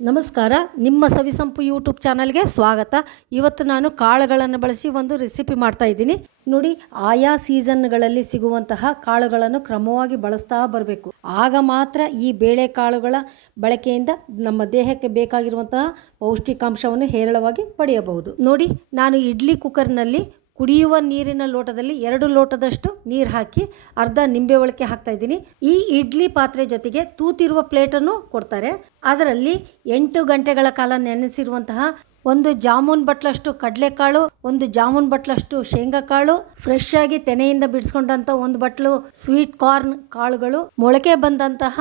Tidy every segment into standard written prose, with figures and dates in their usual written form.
ನಮಸ್ಕಾರ. ನಿಮ್ಮ ಸವಿಸಂಪು ಯೂಟ್ಯೂಬ್ ಚಾನಲ್ಗೆ ಸ್ವಾಗತ. ಇವತ್ತು ನಾನು ಕಾಳುಗಳನ್ನು ಬಳಸಿ ಒಂದು ರೆಸಿಪಿ ಮಾಡ್ತಾ ಇದ್ದೀನಿ. ನೋಡಿ, ಆಯಾ ಸೀಸನ್ಗಳಲ್ಲಿ ಸಿಗುವಂತಹ ಕಾಳುಗಳನ್ನು ಕ್ರಮವಾಗಿ ಬಳಸ್ತಾ ಬರಬೇಕು. ಆಗ ಮಾತ್ರ ಈ ಬೇಳೆಕಾಳುಗಳ ಬಳಕೆಯಿಂದ ನಮ್ಮ ದೇಹಕ್ಕೆ ಬೇಕಾಗಿರುವಂತಹ ಪೌಷ್ಟಿಕಾಂಶವನ್ನು ಹೇರಳವಾಗಿ ಪಡೆಯಬಹುದು. ನೋಡಿ, ನಾನು ಇಡ್ಲಿ ಕುಕ್ಕರ್ನಲ್ಲಿ ಕುಡಿಯುವ ನೀರಿನ ಲೋಟದಲ್ಲಿ 2 ಲೋಟದಷ್ಟು ನೀರು ಹಾಕಿ ಅರ್ಧ ನಿಂಬೆ ಒಳಕೆ ಹಾಕ್ತಾ ಇದ್ದೀನಿ. ಈ ಇಡ್ಲಿ ಪಾತ್ರೆ ಜೊತೆಗೆ ತೂತಿರುವ ಪ್ಲೇಟನ್ನು ಕೊಡ್ತಾರೆ. ಅದರಲ್ಲಿ 8 ಗಂಟೆಗಳ ಕಾಲ ನೆನೆಸಿರುವಂತಹ 1 ಜಾಮೂನ್ ಬಟ್ಲಷ್ಟು ಕಡಲೆಕಾಳು, 1 ಜಾಮೂನ್ ಬಟ್ಲಷ್ಟು ಶೇಂಗಾ ಕಾಳು, ಫ್ರೆಶ್ ಆಗಿ ತೆನೆಯಿಂದ ಬಿಡಿಸ್ಕೊಂಡಂಥ 1 ಬಟ್ಲು ಸ್ವೀಟ್ ಕಾರ್ನ್ ಕಾಳುಗಳು, ಮೊಳಕೆ ಬಂದಂತಹ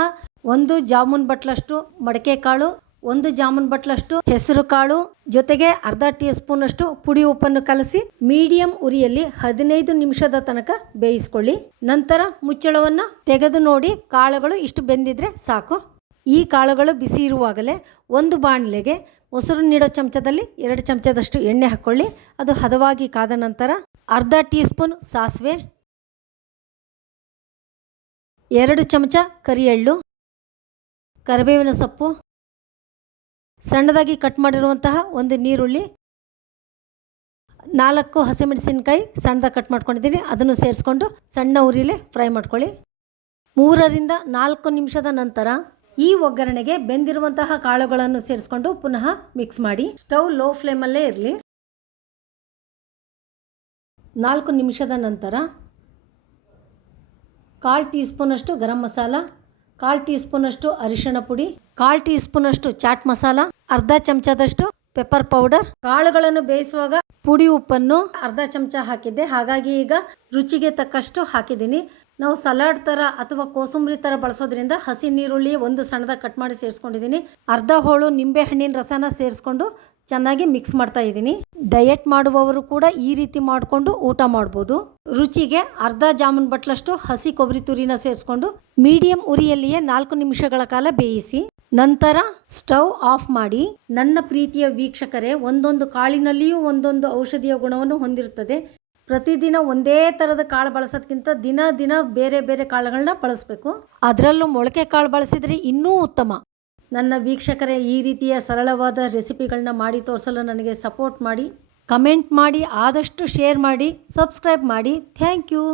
1 ಜಾಮೂನ್ ಬಟ್ಲಷ್ಟು ಮಡಕೆ ಕಾಳು, 1 ಜಾಮೂನ್ ಬಟ್ಲಷ್ಟು ಹೆಸರು ಕಾಳು, ಜೊತೆಗೆ ಅರ್ಧ ಟೀ ಸ್ಪೂನ್ ಅಷ್ಟು ಪುಡಿ ಉಪ್ಪನ್ನು ಕಲಸಿ ಮೀಡಿಯಂ ಉರಿಯಲ್ಲಿ 15 ನಿಮಿಷದ ತನಕ ಬೇಯಿಸ್ಕೊಳ್ಳಿ. ನಂತರ ಮುಚ್ಚಳವನ್ನ ತೆಗೆದು ನೋಡಿ, ಕಾಳುಗಳು ಇಷ್ಟು ಬೆಂದಿದ್ರೆ ಸಾಕು. ಈ ಕಾಳುಗಳು ಬಿಸಿ ಇರುವಾಗಲೇ ಒಂದು ಬಾಣಲೆಗೆ ಮೊಸರು ನೀಡೋ ಚಮಚದಲ್ಲಿ 2 ಚಮಚದಷ್ಟು ಎಣ್ಣೆ ಹಾಕ್ಕೊಳ್ಳಿ. ಅದು ಹದವಾಗಿ ಕಾದ ನಂತರ ಅರ್ಧ ಟೀ ಸ್ಪೂನ್ ಸಾಸಿವೆ, 2 ಚಮಚ ಕರಿ ಎಳ್ಳು, ಕರಿಬೇವಿನ ಸೊಪ್ಪು, ಸಣ್ಣದಾಗಿ ಕಟ್ ಮಾಡಿರುವಂತಹ 1 ನೀರುಳ್ಳಿ, 4 ಹಸಿಮೆಣಸಿನಕಾಯಿ ಸಣ್ಣದಾಗಿ ಕಟ್ ಮಾಡ್ಕೊಂಡಿದ್ದೀನಿ, ಅದನ್ನು ಸೇರಿಸ್ಕೊಂಡು ಸಣ್ಣ ಉರಿಯಲ್ಲಿ ಫ್ರೈ ಮಾಡ್ಕೊಳ್ಳಿ. 3 ರಿಂದ 4 ನಿಮಿಷದ ನಂತರ ಈ ಒಗ್ಗರಣೆಗೆ ಬೆಂದಿರುವಂತಹ ಕಾಳುಗಳನ್ನು ಸೇರಿಸ್ಕೊಂಡು ಪುನಃ ಮಿಕ್ಸ್ ಮಾಡಿ. ಸ್ಟವ್ ಲೋ ಫ್ಲೇಮಲ್ಲೇ ಇರಲಿ. 4 ನಿಮಿಷದ ನಂತರ 1/4 ಟೀ ಸ್ಪೂನ್ ಅಷ್ಟು ಗರಂ ಮಸಾಲ, 1/4 ಟೀ ಸ್ಪೂನ್ ಅಷ್ಟು ಅರಿಶಿಣ ಪುಡಿ, 1/4 ಟೀ ಸ್ಪೂನ್ ಅಷ್ಟು ಚಾಟ್ ಮಸಾಲ, ಅರ್ಧ ಚಮಚದಷ್ಟು ಪೆಪ್ಪರ್ ಪೌಡರ್. ಕಾಳುಗಳನ್ನು ಬೇಯಿಸುವಾಗ ಪುಡಿ ಉಪ್ಪನ್ನು ಅರ್ಧ ಚಮಚ ಹಾಕಿದ್ದೆ, ಹಾಗಾಗಿ ಈಗ ರುಚಿಗೆ ತಕ್ಕಷ್ಟು ಹಾಕಿದ್ದೀನಿ. ನಾವು ಸಲಾಡ್ ಥರ ಅಥವಾ ಕೋಸಂಬರಿ ಥರ ಬಳಸೋದ್ರಿಂದ ಹಸಿ ನೀರುಳ್ಳಿ 1 ಸಣ್ಣದಾಗಿ ಕಟ್ ಮಾಡಿ ಸೇರಿಸ್ಕೊಂಡಿದ್ದೀನಿ. ಅರ್ಧ ಹೋಳು ನಿಂಬೆ ಹಣ್ಣಿನ ರಸನ ಸೇರಿಸ್ಕೊಂಡು ಚೆನ್ನಾಗಿ ಮಿಕ್ಸ್ ಮಾಡ್ತಾ ಇದ್ದೀನಿ. ಡಯಟ್ ಮಾಡುವವರು ಕೂಡ ಈ ರೀತಿ ಮಾಡಿಕೊಂಡು ಊಟ ಮಾಡ್ಬೋದು. ರುಚಿಗೆ ಅರ್ಧ ಜಾಮೂನ್ ಬಟ್ಲಷ್ಟು ಹಸಿ ಕೊಬ್ಬರಿ ತುರಿನ ಸೇರಿಸ್ಕೊಂಡು ಮೀಡಿಯಂ ಉರಿಯಲ್ಲಿಯೇ 4 ನಿಮಿಷಗಳ ಕಾಲ ಬೇಯಿಸಿ ನಂತರ ಸ್ಟವ್ ಆಫ್ ಮಾಡಿ. ನನ್ನ ಪ್ರೀತಿಯ ವೀಕ್ಷಕರೇ, ಒಂದೊಂದು ಕಾಳಿನಲ್ಲಿಯೂ ಒಂದೊಂದು ಔಷಧಿಯ ಗುಣವನ್ನು ಹೊಂದಿರುತ್ತದೆ. ಪ್ರತಿದಿನ ಒಂದೇ ಥರದ ಕಾಳು ಬಳಸೋದಕ್ಕಿಂತ ದಿನ ಬೇರೆ ಬೇರೆ ಕಾಳುಗಳನ್ನ ಬಳಸಬೇಕು. ಅದರಲ್ಲೂ ಮೊಳಕೆ ಕಾಳು ಬಳಸಿದರೆ ಇನ್ನೂ ಉತ್ತಮ. ನನ್ನ ವೀಕ್ಷಕರೇ, ಈ ರೀತಿಯ ಸರಳವಾದ ರೆಸಿಪಿಗಳನ್ನ ಮಾಡಿ ತೋರಿಸಲು ನನಗೆ ಸಪೋರ್ಟ್ ಮಾಡಿ, ಕಮೆಂಟ್ ಮಾಡಿ, ಆದಷ್ಟು ಶೇರ್ ಮಾಡಿ, ಸಬ್ಸ್ಕ್ರೈಬ್ ಮಾಡಿ. Thank you.